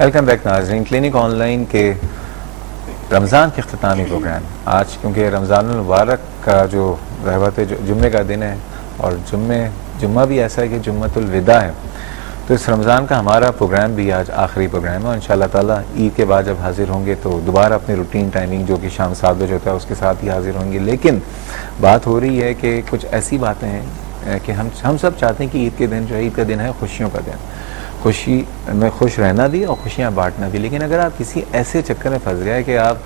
Welcome back ناظرین. Clinic on line کے رمضان کے اختتامی پروگرام آج، کیونکہ رمضان المبارک کا جو رحبت جمعے کا دن ہے اور جمعہ بھی ایسا ہے کہ جمعۃ الوداع ہے، تو اس رمضان کا ہمارا پروگرام بھی آج آخری پروگرام ہے اور انشاءاللہ تعالیٰ عید کے بعد جب حاضر ہوں گے تو دوبارہ اپنی روٹین ٹائمنگ جو کہ شام 7 بجے ہوتا ہے اس کے ساتھ ہی حاضر ہوں گے. لیکن بات ہو رہی ہے کہ کچھ ایسی باتیں ہیں کہ ہم سب چاہتے ہیں کہ عید کے دن جو ہے، عید کا دن ہے خوشیوں کا دن، خوشی میں خوش رہنا بھی اور خوشیاں بانٹنا بھی. لیکن اگر آپ کسی ایسے چکر میں پھنس گئے کہ آپ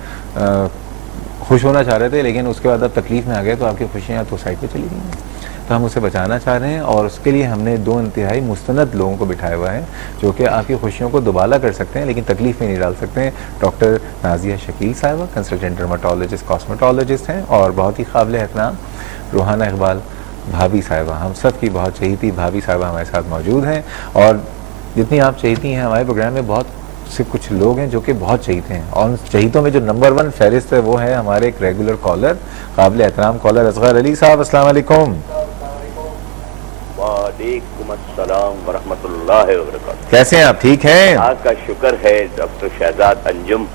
خوش ہونا چاہ رہے تھے لیکن اس کے بعد آپ تکلیف میں آ گئے تو آپ کی خوشیاں تو سائڈ پہ چلی گئی ہیں، تو ہم اسے بچانا چاہ رہے ہیں اور اس کے لیے ہم نے 2 انتہائی مستند لوگوں کو بٹھایا ہوا ہے جو کہ آپ کی خوشیوں کو دوبالا کر سکتے ہیں لیکن تکلیف میں نہیں ڈال سکتے ہیں. ڈاکٹر نازیہ شکیل صاحبہ کنسلٹنٹ ڈرماٹولوجسٹ کاسمیٹولوجسٹ ہیں، اور بہت ہی قابل احترام روحانہ اقبال بھابھی صاحبہ، ہم سب کی بہت چہیتی بھابھی صاحبہ ہمارے ساتھ موجود ہیں. اور جتنی آپ چہیتی ہیں، ہمارے پروگرام میں بہت سے کچھ لوگ ہیں جو کہ بہت چہیتے ہیں، اور ان چہیتوں میں جو نمبر 1 فہرست ہے وہ ہے ہمارے ایک ریگولر کالر، قابل احترام کالر اصغر علی صاحب. السلام علیکم. وعلیکم السلام ورحمۃ اللہ وبرکاتہ. کیسے ہیں آپ؟ ٹھیک ہیں؟ آپ کا شکر ہے. ڈاکٹر شہزاد انجم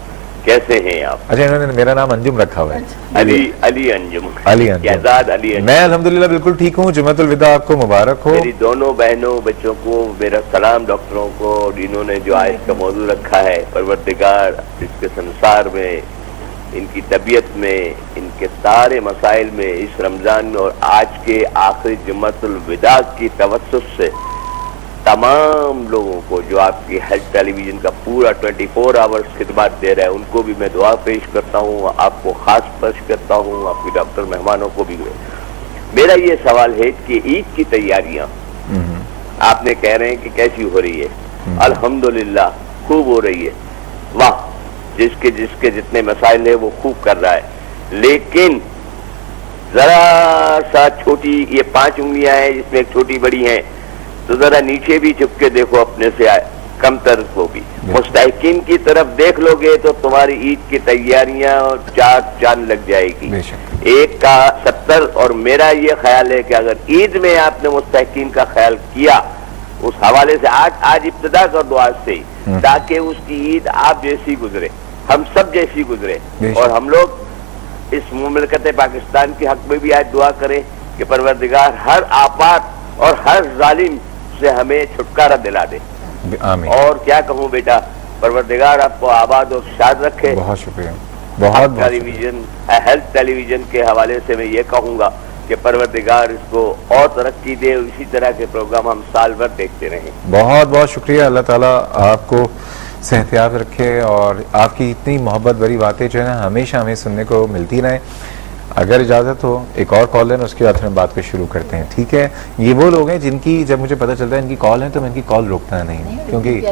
کیسے ہیں آپ؟ اچھا، انہوں نے میرا نام انجم رکھا ہوا ہے. علی انجم. شہزاد علی انجم. میں الحمدللہ بالکل ٹھیک ہوں. جمعۃ الوداع آپ کو مبارک ہو. میری دونوں بہنوں بچوں کو میرا سلام. ڈاکٹروں کو اور انہوں نے جو آج کا موضوع رکھا ہے، پروردگار اس کے سنسار میں، ان کی طبیعت میں، ان کے سارے مسائل میں اس رمضان میں اور آج کے آخری جمعۃ الوداع کی توسط سے تمام لوگوں کو جو آپ کی ہیلتھ ٹیلی ویژن کا پورا 24 آورز خدمات دے رہا ہے ان کو بھی میں دعا پیش کرتا ہوں، آپ کو خاص پیش کرتا ہوں، آپ کی ڈاکٹر مہمانوں کو بھی. میرا یہ سوال ہے کہ عید کی تیاریاں آپ نے کہہ رہے ہیں کہ کیسی ہو رہی ہے؟ الحمدللہ خوب ہو رہی ہے. واہ، جس کے جتنے مسائل ہیں وہ خوب کر رہا ہے. لیکن ذرا سا چھوٹی، یہ 5 انگلیاں ہیں جس میں ایک چھوٹی بڑی ہیں، تو ذرا نیچے بھی چھپ کے دیکھو اپنے سے کم تر کو بھی. مستحقین کی طرف دیکھ لو گے تو تمہاری عید کی تیاریاں چاند لگ جائے گی. ایک کا 70. اور میرا یہ خیال ہے کہ اگر عید میں آپ نے مستحقین کا خیال کیا اس حوالے سے آج ابتدا کر دو آج سے ہی، تاکہ اس کی عید آپ جیسی گزرے، ہم سب جیسی گزرے. اور ہم لوگ اس مملکت پاکستان کے حق میں بھی آج دعا کریں کہ پروردگار ہر آفات اور ہر ظالم سے ہمیں چھٹکارا دلا دے. آمین. اور کیا کہوں بیٹا، پروردگار آپ کو آباد اور شاد رکھے. بہت شکریہ. بہت ٹیلی ویژن، ہیلتھ ٹیلی ویژن کے حوالے سے میں یہ کہوں گا کہ پروردگار اس کو اور ترقی دے، اسی طرح کے پروگرام ہم سال بھر دیکھتے رہیں. بہت بہت شکریہ. اللہ تعالیٰ آپ کو صحتیاب رکھے اور آپ کی اتنی محبت بھری باتیں جو ہے نا ہمیشہ ہمیں سننے کو ملتی رہیں. اگر اجازت ہو ایک اور کال ہے، اس کے بعد ہم بات کو شروع کرتے ہیں. ٹھیک ہے؟ یہ وہ لوگ ہیں جن کی جب مجھے پتہ چلتا ہے ان کی کال ہے تو میں ان کی کال روکتا نہیں، کیونکہ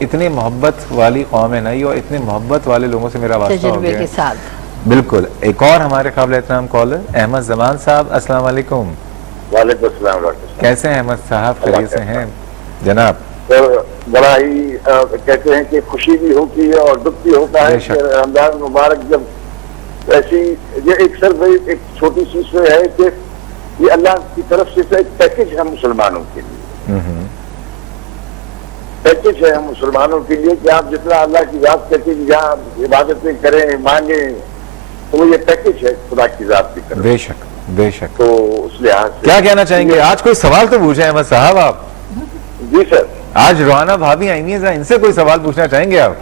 اتنے محبت والی قوم ہے نا یہ، اور اتنے محبت والے لوگوں سے میرا واسطہ ہو گیا. بالکل. ایک اور ہمارے قابل احترام کالر احمد زمان صاحب. السلام علیکم. وعلیکم السلام ڈاکٹر صاحب. کیسے ہیں احمد صاحب؟ خیریت سے ہیں جناب؟ بڑا ہی کہتے ہیں کہ خوشی بھی ہوتی ہے اور دکھ بھی ہوتا ہے. رمضان مبارک جب ایسی یہ ایک صرف ایک چھوٹی سی سے ہے کہ یہ اللہ کی طرف سے ایک پیکج ہے مسلمانوں کے لیے، پیکج ہے ہم مسلمانوں کے لیے کہ آپ جتنا اللہ کی ذات کر کے جہاں عبادتیں کریں مانگیں تو وہ یہ پیکج ہے خدا کی ذات کی طرف. بے شک بے شک. تو اس لحاظ سے کیا کہنا چاہیں گے؟ آج کوئی سوال تو پوچھیں احمد صاحب آپ. جی سر. آج روحانہ بھابھی آئی ہیں، ان سے کوئی سوال پوچھنا چاہیں گے آپ؟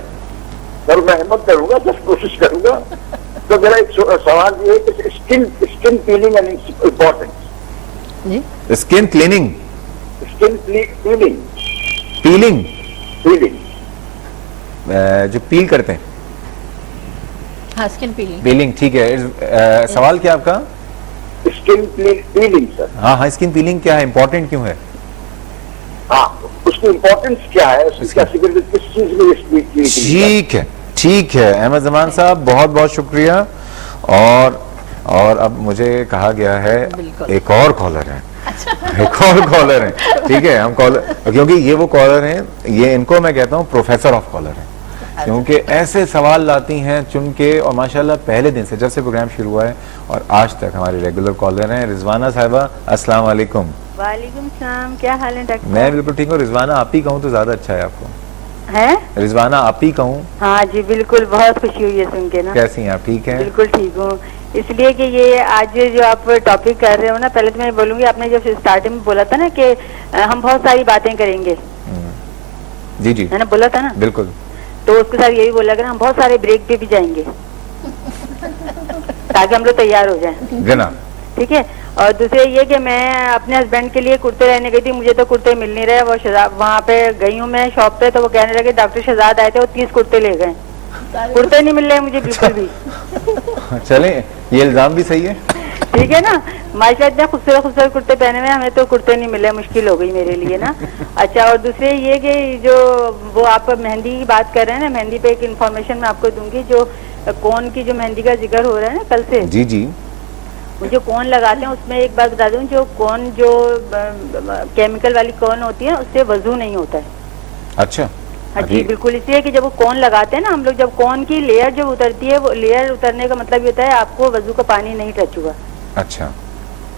سر میں ہمت کروں گا، بس کوشش کروں گا. تو میرا ایک سوال یہ ہے کہ skin peeling and important. Skin cleaning. Skin peeling. Peeling. Peeling جو پیل کرتے ہیں. ہاں، اسکن پیلنگ. پیلنگ. ٹھیک ہے. سوال کیا آپ کا؟ اسکن پیلنگ سر. ہاں ہاں. اسکن پیلنگ کیا ہے؟ امپورٹنٹ کیوں ہے؟ ہاں، اس کی امپورٹنس کیا ہے، اس کا سگنیفیکینس کس چیز میں؟ ٹھیک ہے ٹھیک ہے احمد زمان صاحب، بہت بہت شکریہ. اور اب مجھے کہا گیا ہے ایک اور کالر ہے. ایک اور کالر ہیں. ٹھیک ہے، ہم کالر، کیونکہ یہ وہ کالر ہیں، یہ ان کو میں کہتا ہوں پروفیسر آف کالر ہیں. کیونکہ ایسے سوال لاتی ہیں چن کے, اور ماشاءاللہ پہلے دن سے جب سے پروگرام شروع ہوا ہے اور آج تک ہماری ریگولر کالر ہیں. رضوانہ صاحبہ السلام علیکم. وعلیکم السلام, کیا حال ہے ڈاکٹر؟ میں بالکل ٹھیک ہوں. رضوانہ آپ ہی کہوں تو زیادہ اچھا ہے آپ کو. ہیں رضوانہ آپ ہی کہوں؟ ہاں جی بالکل, بہت خوشی ہوئی ہے سن کے نا. کیسی ہیں آپ؟ ٹھیک ہیں؟ بالکل ٹھیک ہوں. اس لیے کہ یہ آج جو آپ ٹاپک کر رہے ہو نا, پہلے تو میں بولوں گی, آپ نے جب اسٹارٹنگ میں بولا تھا نا کہ ہم بہت ساری باتیں کریں گے, جی جی ہے نا, بولا تھا نا بالکل, تو اس کے ساتھ یہی بولا کہ ہم بہت سارے بریک پہ بھی جائیں گے تاکہ ہم لوگ تیار ہو جائیں. جناب ٹھیک ہے. اور دوسرے یہ کہ میں اپنے ہسبینڈ کے لیے کرتے لینے گئی تھی, مجھے تو کرتے مل نہیں رہے. وہ وہاں پہ گئی ہوں میں شاپ پہ, تو وہ کہنے لگے ڈاکٹر شہزاد آئے تھے, وہ 30 کرتے لے گئے, کرتے نہیں مل رہے مجھے بالکل بھی. چلیں یہ الزام بھی صحیح ہے. ٹھیک ہے نا, ماشاء اللہ اتنے خوبصورت خوبصورت کرتے پہنے ہوئے, ہمیں تو کرتے نہیں ملے, مشکل ہو گئی میرے لیے نا. اچھا, اور دوسرے یہ کہ جو وہ آپ مہندی کی بات کر رہے ہیں نا, مہندی پہ ایک انفارمیشن میں آپ کو دوں گی. جو کون کی جو مہندی کا ذکر ہو رہا ہے نا کل سے, جی جی, وہ جو کون لگاتے ہیں اس میں ایک بات بتا دوں, جو کون جو کیمیکل والی کون ہوتی ہے اس سے وضو نہیں ہوتا ہے. اچھا ہاں جی بالکل, اس لیے کہ جب وہ کون لگاتے ہیں نا ہم لوگ, جب کون کی لیئر جب اترتی ہے, وہ لیئر اترنے کا مطلب یہ ہوتا ہے آپ کو وضو کا پانی نہیں ٹچ ہوا. اچھا,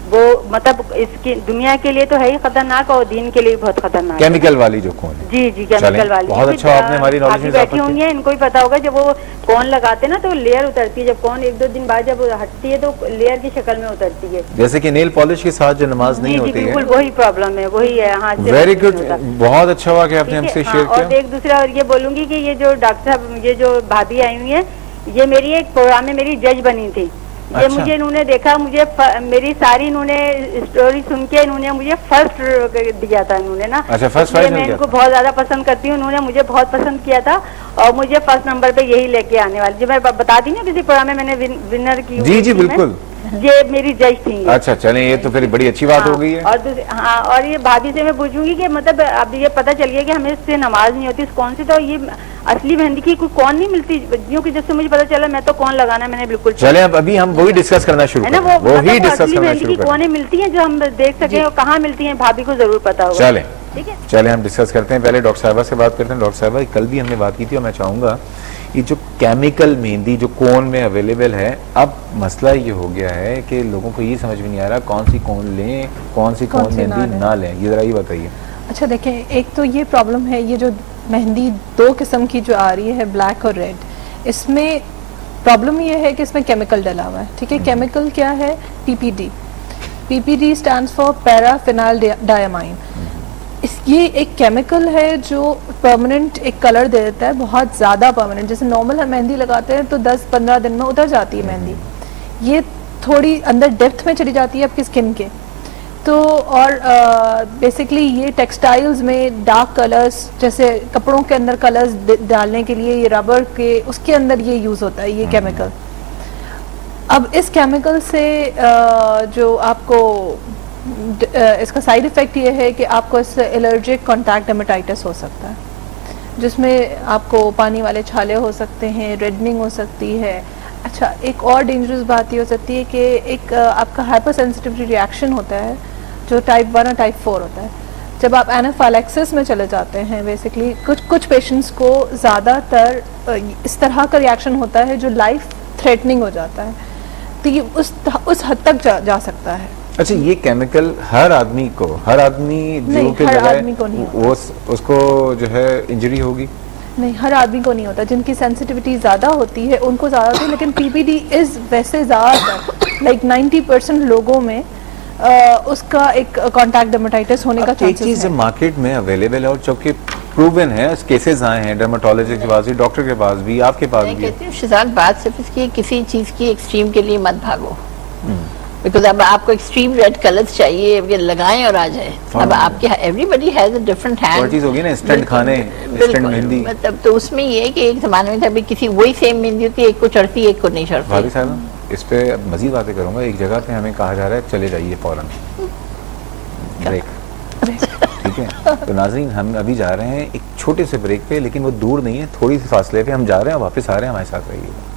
وہ مطلب اس کی دنیا کے لیے تو ہے ہی خطرناک, اور دین کے لیے بہت خطرناک. کیمیکل والی جو کون ہے, جی جی کیمیکل والی, بہت اچھا آپ نے ہماری نالج میں بیٹھی ہوں گی, ان کو بھی پتا ہوگا. جب وہ کون لگاتے ہیں نا تو لیئر اترتی ہے, جب کون 1-2 دن بعد جب ہٹتی ہے تو لیئر کی شکل میں اترتی ہے, جیسے کہ نیل پالش کے ساتھ جو نماز نہیں ہوتی ہے. بالکل وہی پرابلم ہے, وہی ہے. ہاں ویری گڈ, بہت اچھا ہوا کہ آپ نے ہم سے شیئر کیا. اور ایک دوسرا اور یہ بولوں گی کہ یہ جو ڈاکٹر صاحب, یہ جو بھابھی آئی ہوئی ہیں, یہ میری ایک پروگرام میں میری جج بنی تھی. یہ مجھے انہوں نے دیکھا, مجھے میری ساری انہوں نے اسٹوری سن کے انہوں نے مجھے فرسٹ دیا تھا انہوں نے نا. اچھا, فرسٹ میں ان کو بہت زیادہ پسند کرتی ہوں, انہوں نے مجھے بہت پسند کیا تھا, اور مجھے فرسٹ نمبر پہ یہی لے کے آنے والی, جو میں بتا دی نا کسی پروگرام میں نے ونر کی. جی جی بالکل, یہ میری جج تھی. اچھا چلیں, یہ تو پھر بڑی اچھی بات ہو گئی ہے. ہاں, اور یہ بھابھی سے میں پوچھوں گی کہ مطلب اب یہ پتہ چل گیا کہ ہمیں اس سے نماز نہیں ہوتی, اس کون سی, تو یہ اصلی مہندی کی کوئی کون نہیں ملتی, کیونکہ جب سے مجھے پتا چلا میں تو کون لگانا میں نے بالکل. چلیں اب ابھی ہم وہی ڈسکس کرنا شروع کریں, وہی ڈسکس کرنا شروع کریں. کون ملتی ہیں جو ہم دیکھ سکیں, اور کہاں ملتی ہیں بھابھی کو ضرور پتا ہوگا. چلیں ٹھیک ہے, چلیں ہم ڈسکس کرتے ہیں. پہلے ڈاکٹر صاحبہ سے بات کرتے ہیں. ڈاکٹر صاحبہ کل بھی ہم نے بات کی تھی, اور میں چاہوں گا یہ جو کیمیکل مہندی جو کون میں اویلیبل ہے, اب مسئلہ یہ ہو گیا ہے کہ لوگوں کو یہ سمجھ میں نہیں آ رہا کون سی کون لیں, کون سی کون مہندی نہ لیں. یہ ذرا یہ بتائیے. اچھا دیکھیں, ایک تو یہ پرابلم ہے, یہ جو مہندی 2 قسم کی جو آ رہی ہے, بلیک اور ریڈ, اس میں پرابلم یہ ہے کہ اس میں کیمیکل ڈلا ہوا ہے. ٹھیک ہے, کیمیکل کیا ہے؟ PPD. PPD stands for para phenyl diamine. یہ ایک کیمیکل ہے جو پرماننٹ ایک کلر دے دیتا ہے, بہت زیادہ پرماننٹ. جیسے نارمل ہم مہندی لگاتے ہیں تو 10-15 دن میں اتر جاتی ہے مہندی, یہ تھوڑی اندر ڈیپتھ میں چلی جاتی ہے آپ کی اسکن کے. تو اور بیسکلی یہ ٹیکسٹائلز میں ڈارک کلرز, جیسے کپڑوں کے اندر کلرز ڈالنے کے لیے یہ ربر کے اس کے اندر یہ یوز ہوتا ہے یہ کیمیکل. اب اس کیمیکل سے جو آپ کو اس کا سائیڈ ایفیکٹ یہ ہے کہ آپ کو اس سے الرجک کانٹیکٹ ڈرمیٹائٹس ہو سکتا ہے, جس میں آپ کو پانی والے چھالے ہو سکتے ہیں, ریڈننگ ہو سکتی ہے. اچھا, ایک اور ڈینجرس بات یہ ہو سکتی ہے کہ ایک آپ کا ہائپر سینسٹیوٹی ریئیکشن ہوتا ہے جو ٹائپ 1 اور ٹائپ 4 ہوتا ہے. جب آپ اینافائلیکسس میں چلے جاتے ہیں, بیسکلی کچھ پیشنٹس کو زیادہ تر اس طرح کا ریئیکشن ہوتا ہے جو لائف تھریٹننگ ہو جاتا ہے, تو یہ اس حد تک جا سکتا ہے. اچھا, یہ کیمیکل ہر آدمی کو, ہر آدمی جو کہ وہ اس کو جو ہے انجری ہوگی؟ نہیں, ہر آدمی کو نہیں ہوتا. جن کی سینسٹیوٹی زیادہ ہوتی ہے ان کو زیادہ ہوتی ہے, لیکن PPD از ویسے زیادہ لائک 90% لوگوں میں اس کا ایک کانٹیکٹ ڈرمیٹائٹس ہونے کا چانسز ہے. ایک چیز مارکیٹ میں اویلیبل ہے اور چونکہ پروون ہے, کیسز آئے ہیں ڈرمیٹولوجسٹ کے پاس بھی, ڈاکٹر کے پاس بھی, آپ کے پاس بھی. میں کہتی ہوں شہزاد, بات صرف اس کی کسی چیز کی ایکسٹریم کے لیے مت بھاگو, بیکاز اب آپ کو ایکسٹریم ریڈ کلرز چاہیے, اب یہ لگائیں اور آ جائیں. اب آپ کے everybody has a different hand. اور چیز ہوگی نا انسٹنٹ کھانے, انسٹنٹ مہندی, مطلب تو اس میں یہ ہے کہ ایک زمانے میں تھا کسی وہی سیم مہندی ہوتی ہے, ایک کو چڑھتی ہے ایک کو نہیں چڑھتی. بھابھی صاحب اس پہ مزید باتیں کروں گا. ایک جگہ پہ ہمیں کہا جا رہا ہے چلے جائیے فوراً, بریک. ٹھیک ہے, تو ناظرین ہم ابھی جا رہے ہیں ایک چھوٹے سے بریک پہ, لیکن وہ دور نہیں ہے, تھوڑی سی فاصلے پہ ہم جا رہے ہیں, واپس آ رہے ہیں, ہمارے ساتھ رہیے گا.